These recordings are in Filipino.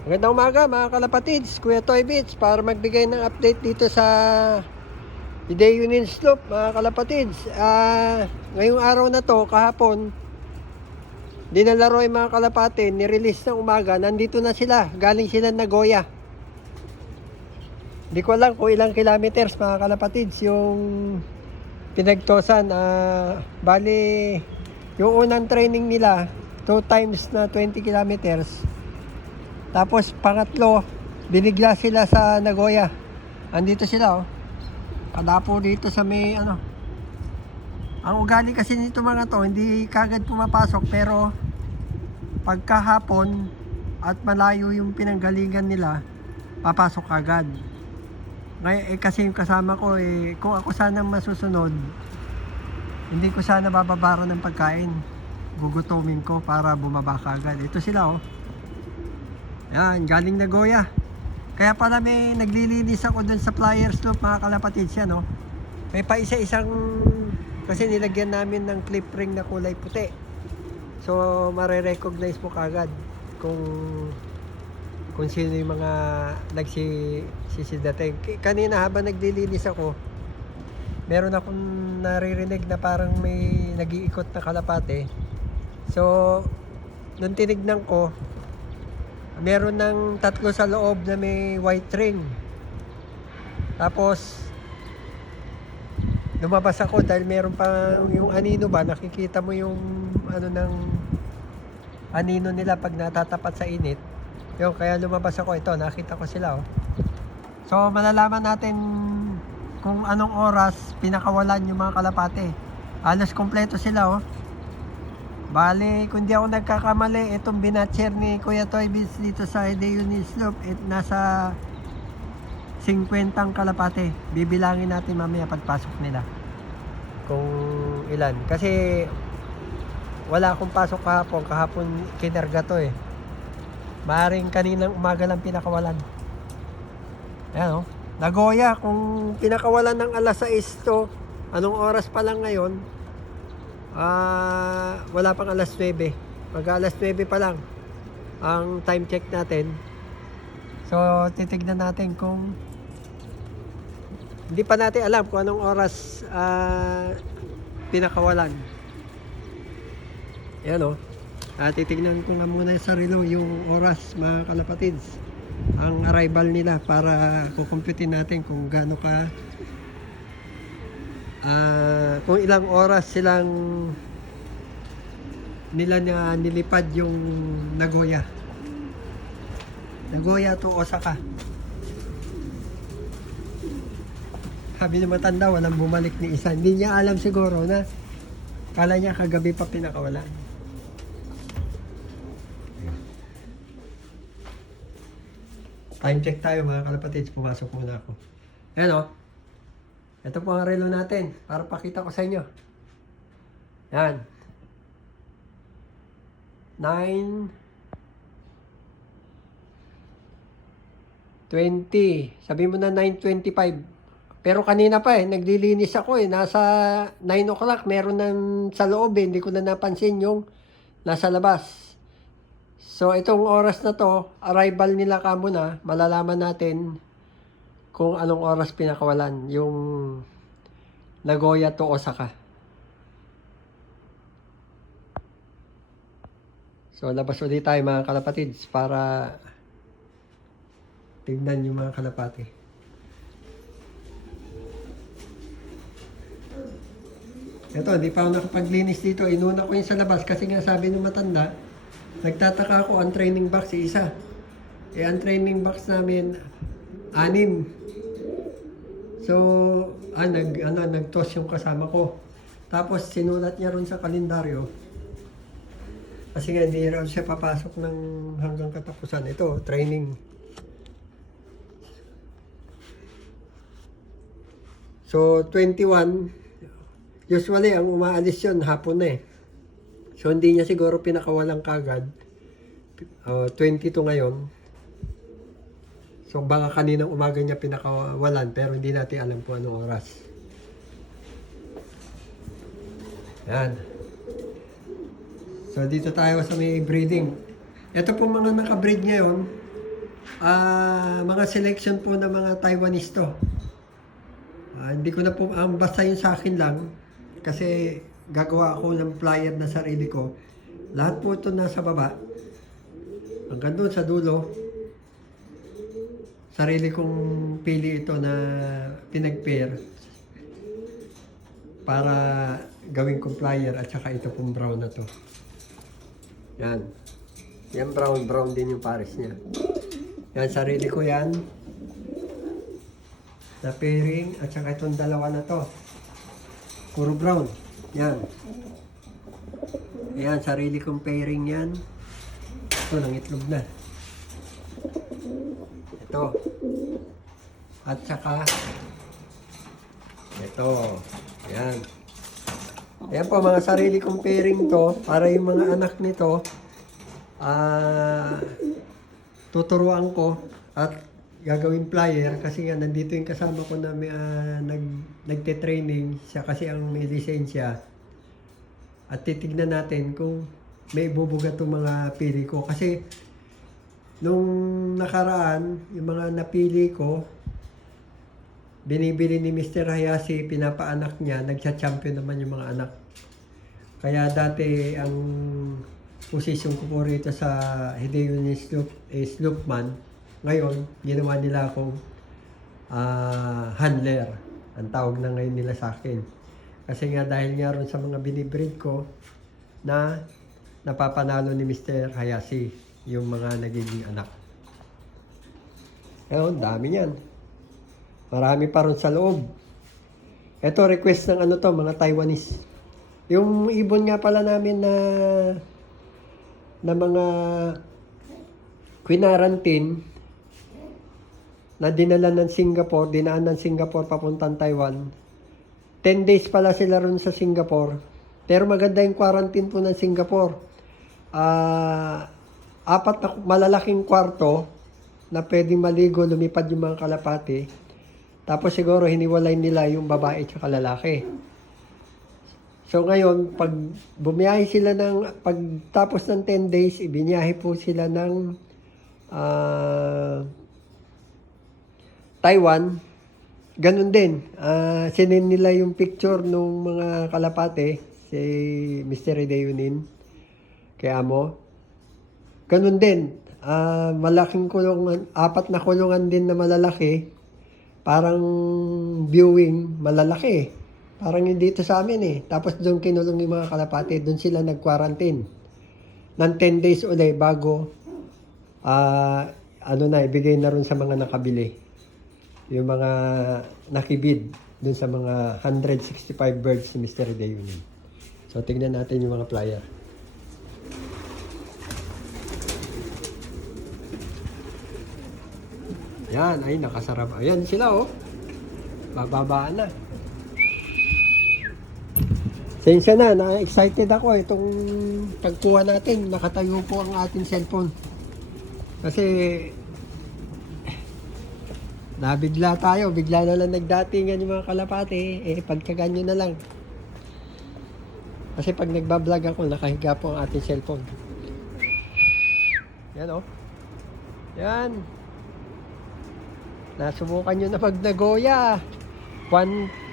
Magandang umaga mga kalapatids, Kuya Toy Beats para magbigay ng update dito sa Ideal Union Slope mga kalapatids. Ngayong araw na to, kahapon, dinalaro yung mga kalapate, nirelease ng umaga, nandito na sila, galing sila Nagoya. Hindi ko alam kung ilang kilometers mga kalapatids yung pinagtosan. Bali, yung unang training nila, 2 times na 20 kilometers. Tapos pangatlo, binigla sila sa Nagoya. Andito sila oh. Kadapo dito sa may ano. Ang ugali kasi nito mga to, hindi kagad pumapasok pero pagkahapon at malayo yung pinanggalingan nila, papasok agad. Ngayon kasi yung kasama ko kung ako sana masusunod, hindi ko sana bababara ng pagkain. Gugutumin ko para bumaba kagad. Ito sila oh. Yan, galing Nagoya. Kaya pala may naglilinis ako dun sa Flyers Loop mga kalapatids yan, no? May pa isa-isang, kasi nilagyan namin ng clip ring na kulay puti. So, mare-recognize mo kagad kung sino yung mga nagsisidating. Kanina habang naglilinis ako, meron akong naririnig na parang may nag-iikot na kalapate. So, nung tinignan ko, meron ng tatlo sa loob na may white ring. Tapos lumabas ako dahil meron pa yung anino ba, nakikita mo yung ano ng anino nila pag natatapat sa init. Yung kaya lumabas ako, ito nakita ko sila oh. So malalaman natin kung anong oras pinakawalan yung mga kalapate. Alos kompleto sila oh. Bali, kung di ako nagkakamali, itong binatcher ni Kuya Toy Beats dito sa Ideal Union Slope, nasa 50 kalapate. Bibilangin natin mamaya pagpasok nila kung ilan. Kasi wala akong pasok kahapon. Kahapon kinarga to eh. Maaring kaninang umaga lang pinakawalan. Ayan oh. Nagoya, kung pinakawalan ng alas 6 to, anong oras pa lang ngayon? Wala pang alas 9. Pag alas 9 pa lang ang time check natin. So titignan natin kung hindi pa natin alam kung anong oras pinakawalan. Ayan o. Titignan ko nga muna sa relo yung oras mga kalapatids, ang arrival nila para kukumputin natin kung gaano ka kung ilang oras silang nilipad yung Nagoya to Osaka. Sabi ng matanda, walang bumalik ni isa. Hindi niya alam siguro na kala niya kagabi pa pinakawalan. Time check tayo mga kalapatids. Pumasok muna ako. Ayan o. Ito po ang relo natin para pakita ko sa inyo. Yan. 9:20. Sabi mo na 9:25. Pero kanina pa naglilinis ako nasa 9 o'clock. Meron ng sa loob hindi ko na napansin yung nasa labas. So itong oras na to, arrival nila ka muna, malalaman natin kung anong oras pinakawalan yung Nagoya to Osaka. So labas ulit tayo mga kalapatids para tignan yung mga kalapati. Ito, di pa ako nakapaglinis dito. Inuna ko yung sa labas kasi nga sabi ng matanda, nagtataka ako ang training box isa. Ang training box namin 6. So, nag-toss yung kasama ko. Tapos sinulat niya ron sa kalendaryo. Kasi nga hindi raw siya papasok ng hanggang katapusan. Ito, training. So, 21. Usually, ang umaalis yun, hapon na eh. So, hindi niya siguro pinakawalang kagad. 22 ngayon. So baka kaninang umaga niya pinakawalan pero hindi natin alam kung anong oras. Yan. So dito tayo sa may breeding. Ito po mga naka-breed ngayon. Mga selection po ng mga Taiwanese to. Hindi ko na po, basta yung sa akin lang, kasi gagawa ako ng flyer na sarili ko. Lahat po ito nasa baba. Hanggang doon sa dulo, sarili kong pili ito na pinag-pair para gawing kong flyer at saka ito pong brown na to. Yan. Yan brown din yung pares niya. Yan, sarili ko yan. Na pairing at saka itong dalawa na to. Puro brown. Yan. Yan, sarili kong pairing yan. Ito, nangitlog na. Ito. At saka ito. Yan. Ayan po, mga sarili kong pairing to. Para yung mga anak nito, tuturuan ko at gagawin flyer kasi nga nandito yung kasama ko na may, nagte-training siya kasi ang may lisensya at titignan natin kung may ibubuga itong mga pili ko kasi nung nakaraan yung mga napili ko binibili ni Mr. Hayashi, pinapaanak niya, nagcha-champion naman yung mga anak. Kaya dati ang posisyon ko po rito sa Hideo Sloopman, ngayon ginawa nila akong handler, ang tawag na ngayon nila sa akin. Kasi nga dahil nga ron sa mga binibreed ko na napapanalo ni Mr. Hayashi yung mga nagiging anak. Ngayon, dami yan. Marami pa ron sa loob. Ito, request ng ano to, mga Taiwanese. Yung ibon nga pala namin na mga quinarantin na dinala ng Singapore, dinaan ng Singapore papuntang Taiwan. 10 days pala sila ron sa Singapore. Pero maganda yung quarantine po ng Singapore. 4 na malalaking kwarto na pwedeng maligo, lumipad yung mga kalapati. Tapos siguro hiniwalay nila yung babae at lalaki. So ngayon, pag bumiyahe sila pagtapos ng 10 days, ibinyahe po sila ng Taiwan. Ganun din. Sinin nila yung picture ng mga kalapate, si Mr. Hideo-nin, kay Amo. Ganun din. Malaking kulungan, 4 na kulungan din na malalaki. Parang viewing, malalaki. Parang yung dito sa amin eh. Tapos doon kinulong yung mga kalapate, doon sila nag-quarantine. Ng 10 days ulit bago, ibigay na rin sa mga nakabili. Yung mga nakibid doon sa mga 165 birds ni Mr. Hideo-nin. So, tignan natin yung mga flyer. Yan, ay nakasarap. Ayan sila oh. Bababaan na. Sensya na, excited ako itong pagkuha natin. Nakatayo po ang ating cellphone. Kasi nabigla tayo, bigla na lang nagdatingan yung mga kalapate, pagkagan nyo na lang. Kasi pag nagbablog ako, nakahiga po ang ating cellphone. Yan oh. Yan. Nasubukan nyo na pag nagoya.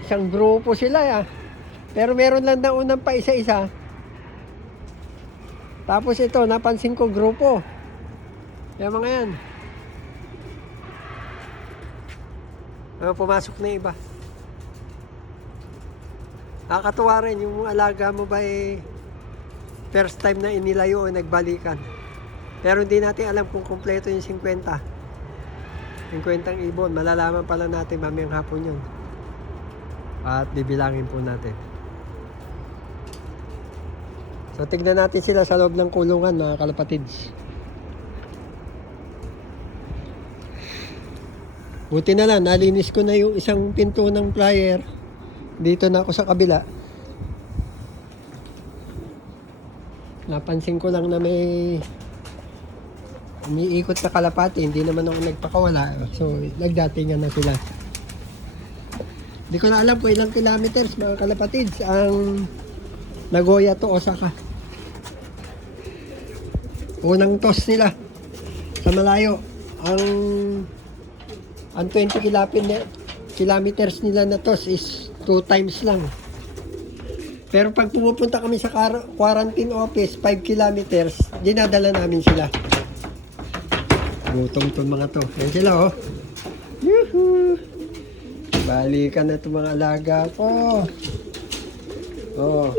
Isang grupo sila ya. Pero meron lang na unang pa isa-isa. Tapos ito, napansin ko grupo. Yan mga yan. Pumasok na iba. Nakakatuwa rin yung alaga mo ba first time na inilayo o nagbalikan. Pero hindi natin alam kung kumpleto yung 50 ibon. Malalaman pala natin mamayang hapon yun. At bibilangin po natin. So tignan natin sila sa loob ng kulungan mga kalapatids. Buti na lang, nalinis ko na yung isang pinto ng flyer. Dito na ako sa kabila. Napansin ko lang na may umiikot na kalapati, hindi naman ako nagpakawala. So, nagdatingan na sila. Hindi ko na alam po ilang kilometers mga kalapatids ang Nagoya to Osaka. Unang toss nila sa malayo. ang 20 kilometers nila na to is 2 times lang. Pero pag pumupunta kami sa quarantine office, 5 kilometers, dinadala namin sila. Gutom tong mga to. Yan sila, oh. Yuhu! Balikan na itong mga alaga ko. Oh.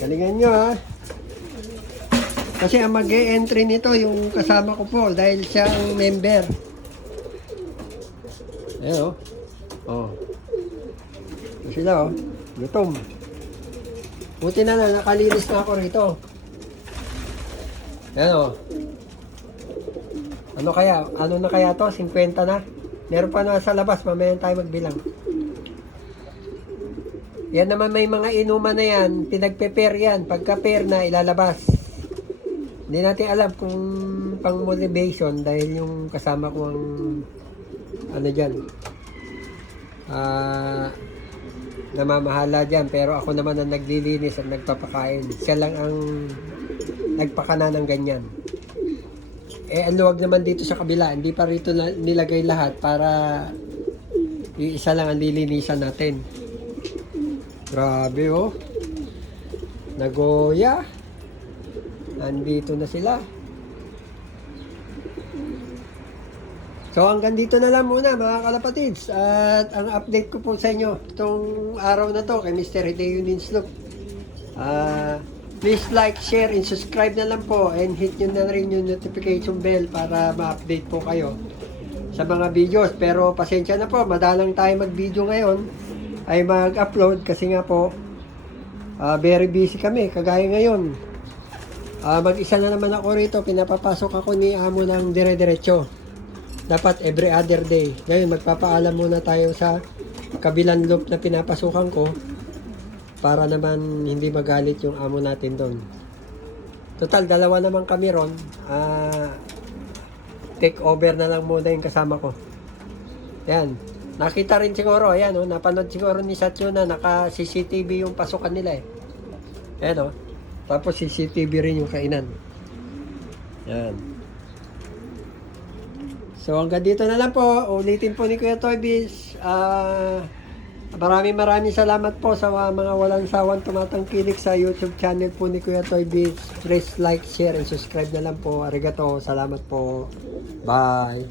Galingan nyo, ha. Kasi ang mag-e-entry nito, yung kasama ko po, dahil siya ang member. Ayan, oh. Oh. Yan sila, oh. Gutom. Buti na lang, nakalinis na ako rito. Ayan, oh. Ano kaya? Ano na kaya to? 50 na? Meron pa na sa labas, mamaya tayo magbilang. Yan naman, may mga inuman na yan, pinagpe-pair yan. Pagka-pair na, ilalabas. Hindi natin alam kung pang motivation dahil yung kasama ko ang ano dyan. Namamahala dyan, pero ako naman ang naglilinis at nagpapakain. Siya lang ang nagpakana ng ganyan. Ang luwag naman dito sa kabila, hindi pa rito nilagay lahat para isa lang ang lilinisan natin. Grabe, oh. Nagoya. Nandito na sila. So hanggang dito na lang muna mga kalapatids. At ang update ko po sa inyo itong araw na to kay Mr. Hideo Ninslop. Please like, share, and subscribe na lang po, and hit nyo na rin yung notification bell para ma-update po kayo sa mga videos. Pero pasensya na po, madalang tayo mag-video ngayon ay mag-upload kasi nga po very busy kami. Kagaya ngayon, mag-isa na naman ako rito, pinapapasok ako ni amo ng dire-diretso. Dapat every other day. Ngayon magpapaalam muna tayo sa kabilang loop na pinapasukan ko para naman hindi magalit yung amo natin doon. Total, dalawa naman kami ron. Take over na lang muna yung kasama ko. Ayan. Nakita rin siguro, ayan, oh, napanood siguro ni Satyo na naka-CCTV yung pasukan nila eh. Ayan, oh. Tapos CCTV rin yung kainan. Ayan. So hanggang dito na lang po. Ulitin po ni Kuya Toy Biz. Maraming salamat po sa mga walang sawang tumatangkilik sa YouTube channel po ni Kuya Toy Biz. Please like, share, and subscribe na lang po. Arigato. Salamat po. Bye.